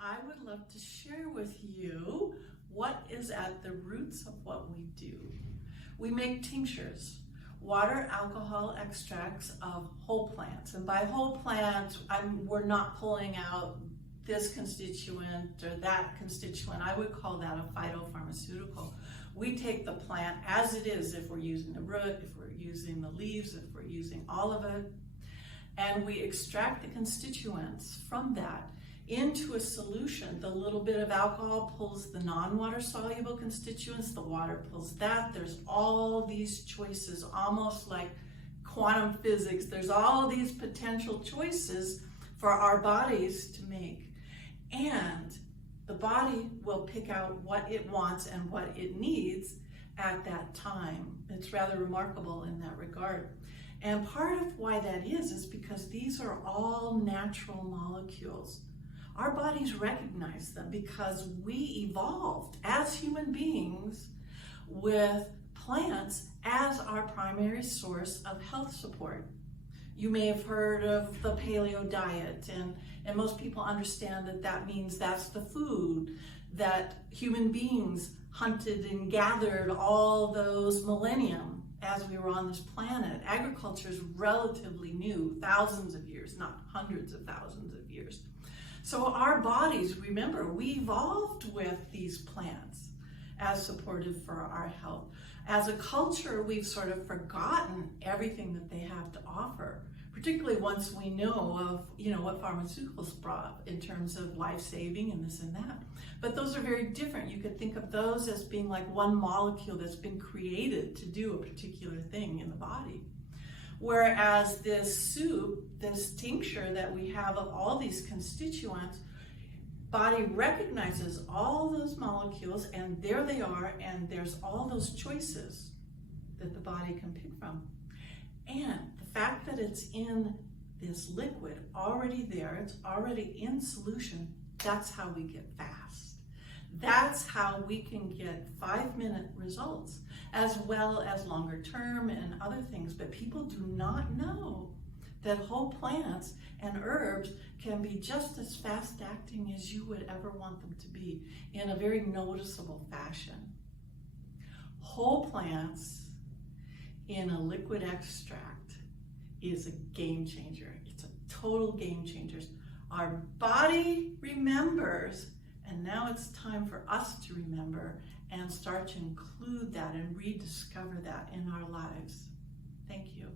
I would love to share with you what is at the roots of what we do. We make tinctures, water alcohol extracts of whole plants. And by whole plants, we're not pulling out this constituent or that constituent. I would call that a phytopharmaceutical. We take the plant as it is, if we're using the root, if we're using the leaves, if we're using all of it, and we extract the constituents from that into a solution. The little bit of alcohol pulls the non-water soluble constituents, the water pulls that. There's all these choices, almost like quantum physics. There's all these potential choices for our bodies to make. And the body will pick out what it wants and what it needs at that time. It's rather remarkable in that regard. And part of why that is because these are all natural molecules. Our bodies recognize them because we evolved as human beings with plants as our primary source of health support. You may have heard of the paleo diet, and most people understand that that means that's the food that human beings hunted and gathered all those millennium as we were on this planet. Agriculture is relatively new, thousands of years, not hundreds of thousands of years. So our bodies, remember, we evolved with these plants as supportive for our health. As a culture, we've sort of forgotten everything that they have to offer, particularly once we know of, what pharmaceuticals brought in terms of life-saving and this and that. But those are very different. You could think of those as being like one molecule that's been created to do a particular thing in the body. Whereas this soup, this tincture that we have of all these constituents, body recognizes all those molecules, and there they are, and there's all those choices that the body can pick from. And the fact that it's in this liquid already there, it's already in solution, that's how we get fast. That's how we can get 5-minute results, as well as longer term and other things. But people do not know that whole plants and herbs can be just as fast acting as you would ever want them to be in a very noticeable fashion. Whole plants in a liquid extract is a game changer. It's a total game changer. Our body remembers, and now it's time for us to remember and start to include that and rediscover that in our lives. Thank you.